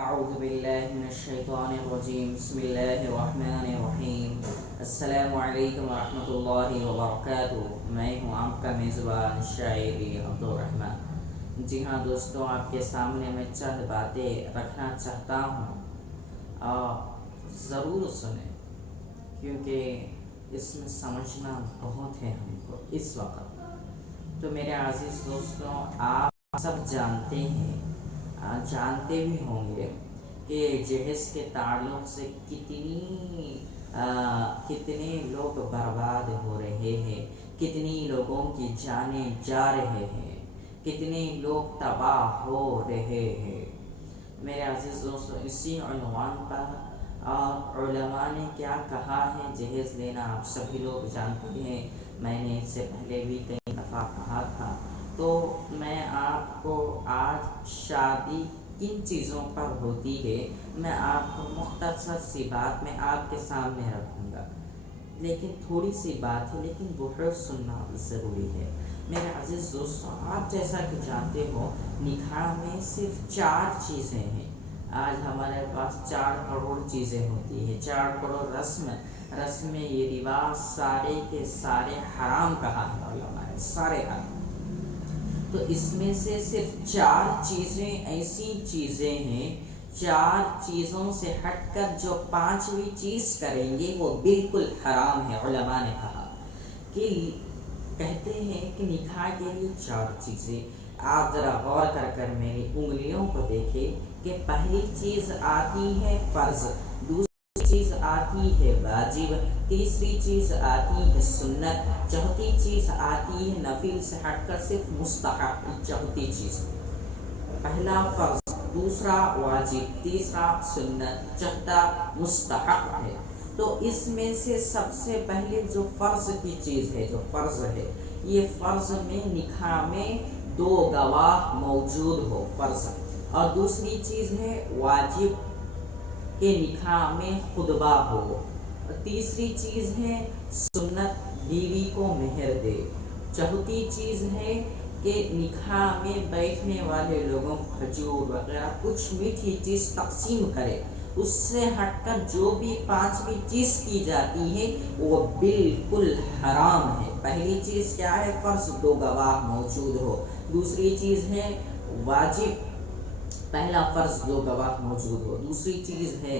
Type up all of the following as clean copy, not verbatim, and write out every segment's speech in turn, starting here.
أعوذ بالله من الشيطان الرجيم بسم الله الرحمن الرحیم السلام علیکم ورحمۃ اللہ وبرکاتہ۔ میں ہوں آپ کا میزبان شاعر عبد الرحمن۔ جی ہاں دوستوں، آپ کے سامنے میں چند باتیں رکھنا چاہتا ہوں، ضرور سنیں کیونکہ اس میں سمجھنا بہت ہے ہم کو اس وقت۔ تو میرے عزیز دوستوں، آپ سب جانتے ہیں، جانتے بھی ہوں گے کہ جہیز کے تعلق سے کتنے لوگ برباد ہو رہے ہیں، کتنی لوگوں کی جانیں جا رہے ہیں، کتنے لوگ تباہ ہو رہے ہیں۔ میرے عزیز دوستو، اسی عنوان پر علماء نے کیا کہا ہے، جہیز لینا آپ سبھی لوگ جانتے ہیں، میں نے اس سے پہلے بھی کئی دفعہ کہا تھا۔ تو میں آپ کو آج شادی کن چیزوں پر ہوتی ہے، میں آپ کو مختصر سی بات میں آپ کے سامنے رکھوں گا، لیکن تھوڑی سی بات ہے، لیکن بہت سننا ضروری ہے۔ میرے عزیز دوستوں، آپ جیسا کہ جانتے ہو، نکاح میں صرف 4 چیزیں ہیں۔ آج ہمارے پاس 4 کروڑ چیزیں ہوتی ہیں، 4 کروڑ رسم یہ رواج سارے کے سارے حرام کہا ہے علماء نے، سارے حرام۔ تو اس میں سے صرف 4 چیزیں ایسی چیزیں ہیں، 4 چیزوں سے ہٹ کر جو 5ویں چیز کریں گے وہ بالکل حرام ہے۔ علماء نے کہا کہ کہتے ہیں کہ نکاح کے لیے 4 چیزیں، آپ ذرا غور کر میری انگلیوں کو دیکھیں کہ پہلی چیز آتی ہے فرض، دوسری چیز آتی ہے واجب، تیسری چیز آتی ہے سنت، چوتھی چیز آتی ہے نفل سے ہٹ کر صرف مستحب۔ چوتھی چیز، پہلا فرض، دوسرا واجب، تیسرا سنت، چوتھا مستحب ہے۔ تو اس میں سے سب سے پہلے جو فرض کی چیز ہے، جو فرض ہے، یہ فرض میں نکاح میں 2 گواہ موجود ہو، فرض۔ اور دوسری چیز ہے واجب کہ نکاح میں خطبہ ہو، اور تیسری چیز ہے سنت، بیوی کو مہر دے، چوتھی چیز ہے کہ نکاح میں بیٹھنے والے لوگوں کھجور وغیرہ کچھ میٹھی چیز تقسیم کرے۔ اس سے ہٹ کر جو بھی 5ویں چیز کی جاتی ہے وہ بالکل حرام ہے۔ پہلی چیز کیا ہے؟ فرض، 2 گواہ موجود ہو۔ دوسری چیز ہے واجب، پہلا فرض 2 گواہ موجود ہو، دوسری چیز ہے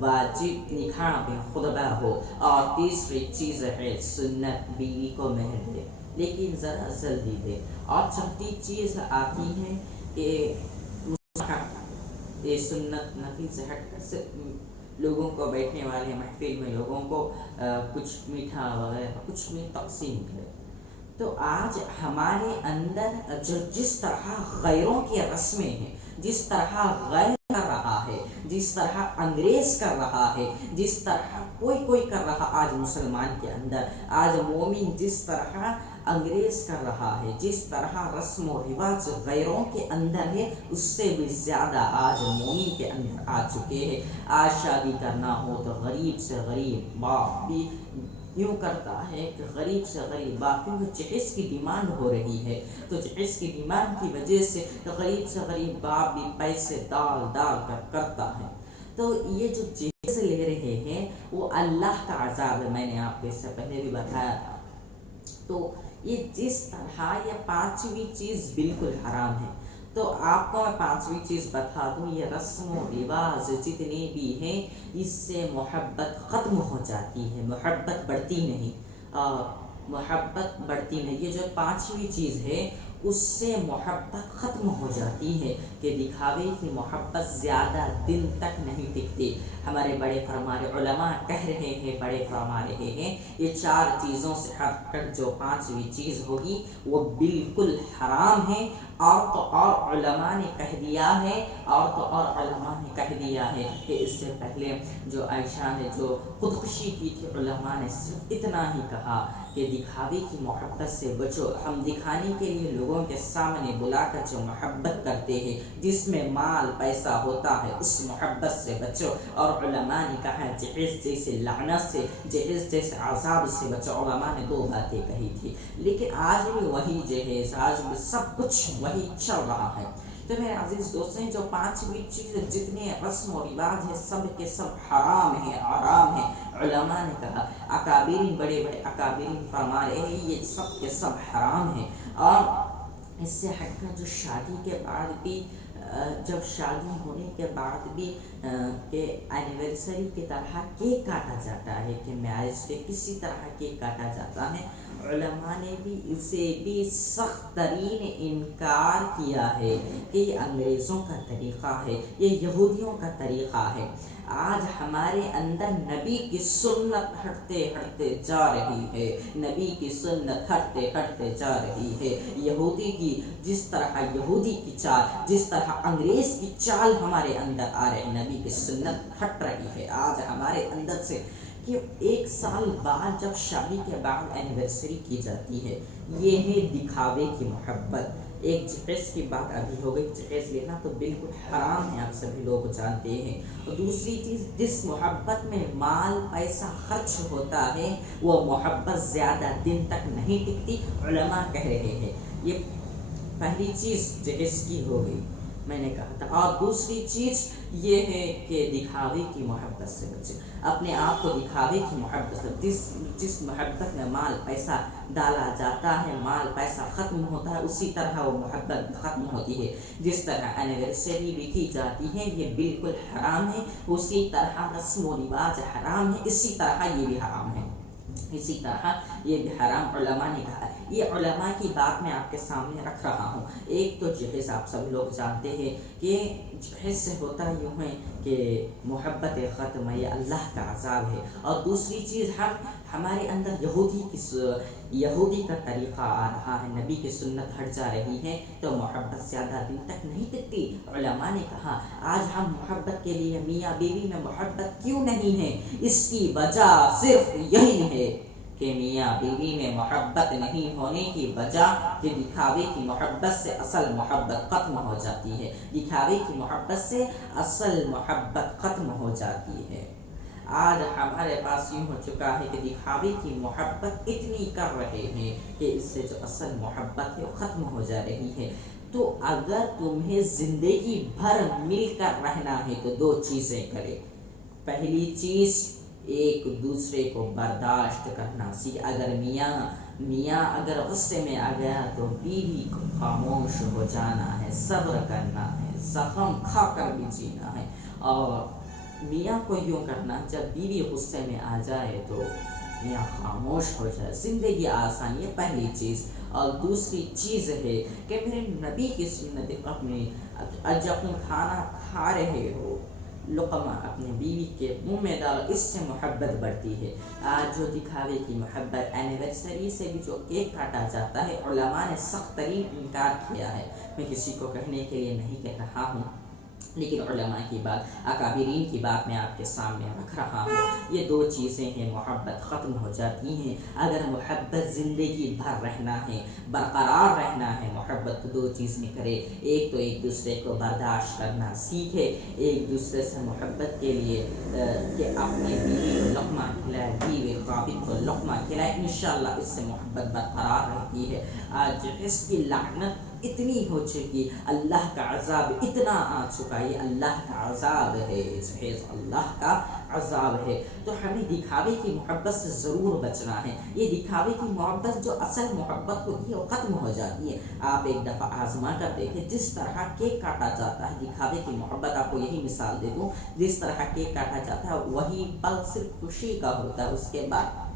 واجب نکاح میں خطبہ ہو، اور تیسری چیز ہے سنت، بیوی کو مہر دے، لیکن ذرا جلدی دے۔ اور چوتھی چیز آتی ہے کہ یہ سنت نفل سے ہٹ کر لوگوں کو، بیٹھنے والے محفل میں لوگوں کو کچھ میٹھا وغیرہ کچھ میں تقسیم کرے۔ تو آج ہمارے اندر جس طرح غیروں کی رسمیں ہیں، جس طرح غیر کر رہا ہے، جس طرح انگریز کر رہا ہے، جس طرح کوئی کر رہا، آج مسلمان کے اندر، آج مومن جس طرح انگریز کر رہا ہے، جس طرح رسم و رواج غیروں کے اندر ہے، اس سے بھی زیادہ آج مومن کے اندر آ چکے ہیں۔ آج شادی کرنا ہو تو غریب سے غریب باپ بھی یوں کرتا ہے کہ غریب سے غریب باپ، کیونکہ جہیز کی ڈیمانڈ ہو رہی ہے، تو جہیز کی ڈیمانڈ کی وجہ سے غریب سے غریب باپ بھی پیسے ڈال کر کرتا ہے۔ تو یہ جو جہیز لے رہے ہیں وہ اللہ کا عذاب ہے، میں نے آپ کو اس سے پہلے بھی بتایا تھا۔ تو یہ جس طرح یہ 5ویں چیز بالکل حرام ہے، تو آپ کو میں 5ویں چیز بتا دوں، یہ رسم و رواج جتنے بھی ہیں اس سے محبت ختم ہو جاتی ہے، محبت بڑھتی نہیں۔ یہ جو 5ویں چیز ہے اس سے محبت ختم ہو جاتی ہے کہ دکھاوے کی محبت زیادہ دن تک نہیں ٹکتی۔ ہمارے بڑے فرمانے علماء کہہ رہے ہیں، بڑے فرما رہے ہیں، یہ 4 چیزوں سے ہٹ کر جو 5ویں چیز ہوگی وہ بالکل حرام ہے۔ اور تو اور علماء نے کہہ دیا ہے، علماء نے کہہ دیا ہے کہ اس سے پہلے جو عائشہ نے جو خودکشی کی تھی، علماء نے صرف اتنا ہی کہا کہ دکھاوے کی محبت سے بچو۔ ہم دکھانے کے لیے لوگوں کے سامنے بلا کر جو محبت کرتے ہیں، جس میں مال پیسہ ہوتا ہے، اس محبت سے بچو۔ اور علماء نے کہا جہیز جیسے لعنت سے، جہیز جیسے عذاب سے بچو۔ علماء نے 2 باتیں کہی تھی، لیکن آج بھی وہی جہیز، آج بھی سب کچھ وہی چل رہا ہے۔ تو میرے عزیز دوستوں جو پانچویں چیز جتنے رسم و رواج ہے سب کے سب حرام ہیں، حرام ہیں۔ علماء نے کہا، اکابرین بڑے بڑے اکابرین فرما رہے ہیں یہ سب کے سب حرام ہیں۔ اور اس سے ہٹ کر جو شادی کے بعد بھی جب شادی ہونے کے بعد بھی کہ اینیورسری کی طرح کیک کاٹا جاتا ہے، کہ میرج کے کسی طرح کیک کاٹا جاتا ہے، علماء نے بھی اسے بھی سخت ترین انکار کیا ہے کہ یہ انگریزوں کا طریقہ ہے، یہ یہودیوں کا طریقہ ہے۔ آج ہمارے اندر نبی کی سنت ہٹتے ہٹتے جا رہی ہے، نبی کی سنت ہٹتے ہٹتے جا رہی ہے۔ یہودی کی جس طرح یہودی کی چال، جس طرح انگریز کی چال ہمارے اندر آ رہے، نبی کی سنت ہٹ رہی ہے آج ہمارے اندر سے۔ کہ ایک سال بعد جب شادی کے بعد اینیورسری کی جاتی ہے، یہ ہے دکھاوے کی محبت۔ ایک جہیز کی بات ابھی ہو گئی، جہیز لینا تو بالکل حرام ہے، آپ سبھی لوگ جانتے ہیں۔ اور دوسری چیز، جس محبت میں مال پیسہ خرچ ہوتا ہے وہ محبت زیادہ دن تک نہیں ٹکتی، علماء کہہ رہے ہیں۔ یہ پہلی چیز جہیز کی ہو گئی، میں نے کہا تھا۔ اور دوسری چیز یہ ہے کہ دکھاوے کی محبت سے بچے، اپنے آپ کو دکھاوے کی محبت سے، جس محبت میں مال پیسہ ڈالا جاتا ہے، مال پیسہ ختم ہوتا ہے، اسی طرح وہ محبت ختم ہوتی ہے۔ جس طرح اینیورسری بھی کی جاتی ہے یہ بالکل حرام ہے، اسی طرح رسم و رواج حرام ہے، اسی طرح یہ بھی حرام ہے، اسی طرح یہ بھی حرام علماء نے کہا۔ یہ علماء کی بات میں آپ کے سامنے رکھ رہا ہوں۔ ایک تو جہیز آپ سب لوگ جانتے ہیں کہ جہیز سے ہوتا یوں ہے کہ محبت ختم ہے، یہ اللہ کا عذاب ہے۔ اور دوسری چیز ہمارے اندر یہودی کا طریقہ آ رہا ہے، نبی کی سنت ہٹ جا رہی ہے تو محبت زیادہ دن تک نہیں ٹکتی۔ علماء نے کہا آج ہم محبت کے لیے میاں بیوی میں محبت کیوں نہیں ہے، اس کی وجہ صرف یہی ہے کہ میاں بیوی میں محبت نہیں ہونے کی وجہ کہ دکھاوے کی محبت سے اصل محبت ختم ہو جاتی ہے، دکھاوے کی محبت سے اصل محبت ختم ہو جاتی ہے۔ آج ہمارے پاس یوں ہو چکا ہے کہ دکھاوے کی محبت اتنی کر رہے ہیں کہ اس سے جو اصل محبت ہے وہ ختم ہو جا رہی ہے۔ تو اگر تمہیں زندگی بھر مل کر رہنا ہے تو دو چیزیں کرے۔ پہلی چیز، ایک دوسرے کو برداشت کرنا سیکھ۔ اگر میاں اگر غصے میں آ گیا تو بیوی کو خاموش ہو جانا ہے، صبر کرنا ہے، زخم کھا کر بھی جینا ہے۔ اور میاں کو یوں کرنا، جب بیوی غصے میں آ جائے تو میاں خاموش ہو جائے، زندگی آسان، یہ پہلی چیز۔ اور دوسری چیز ہے کہ میرے نبی کی سنت اپنے جب تم کھانا کھا رہے ہو لقمہ اپنے بیوی کے منہ میں ڈالو، اس سے محبت بڑھتی ہے۔ آج جو دکھاوے کی محبت، اینیورسری سے بھی جو کیک کاٹا جاتا ہے، علماء نے سخت ترین انکار کیا ہے۔ میں کسی کو کہنے کے لیے نہیں کہہ رہا ہوں، لیکن علماء کی بات، اکابرین کی بات میں آپ کے سامنے رکھ رہا ہوں۔ یہ دو چیزیں ہیں، محبت ختم ہو جاتی ہیں۔ اگر محبت زندگی بھر رہنا ہے، برقرار رہنا ہے محبت، تو دو چیزیں کرے۔ ایک تو ایک دوسرے کو برداشت کرنا سیکھے، ایک دوسرے سے محبت کے لیے کہ اپنے بیوی کو لقمہ کھلائے، بیوی خاوند کو لقمہ کھلائے، انشاءاللہ اس سے محبت برقرار رہتی ہے۔ آج اس کی لعنت اتنی ہو چکی، اللہ کا عذاب اتنا آ چکا، یہ اللہ کا عذاب ہے، جہیز اللہ کا عذاب ہے۔ تو ہمیں دکھاوے کی محبت سے ضرور بچنا ہے۔ یہ دکھاوے کی محبت جو اصل محبت ہوتی ہے وہ ختم ہو جاتی ہے۔ آپ ایک دفعہ آزما کر دیکھیں، جس طرح کیک کاٹا جاتا ہے، دکھاوے کی محبت، آپ کو یہی مثال دے دوں، جس طرح کیک کاٹا جاتا ہے وہی پل صرف خوشی کا ہوتا ہے، اس کے بعد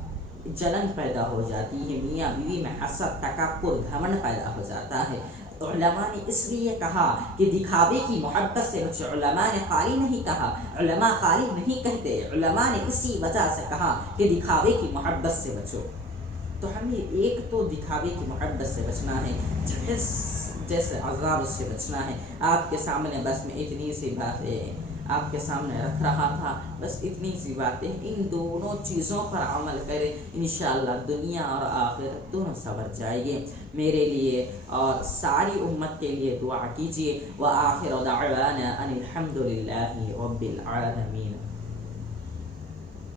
جلن پیدا ہو جاتی ہے، میاں بیوی میں حسد، تکبر، گھمنڈ پیدا ہو جاتا ہے۔ علماء نے اس لیے کہا کہ دکھاوے کی محبت سے بچو۔ علماء نے خالی نہیں کہا، علماء خالی نہیں کہتے، علماء نے اسی وجہ سے کہا کہ دکھاوے کی محبت سے بچو۔ تو ہمیں ایک تو دکھاوے کی محبت سے بچنا ہے، جیسے عذاب سے بچنا ہے۔ آپ کے سامنے بس میں اتنی سی باتیں آپ کے سامنے رکھ رہا تھا، بس اتنی سی باتیں، ان دونوں چیزوں پر عمل کریں، انشاءاللہ دنیا اور آخرت دونوں سنور جائے گی۔ میرے لیے اور ساری امت کے لیے دعا کیجیے۔ وآخر دعوانا ان الحمد للہ رب العالمین۔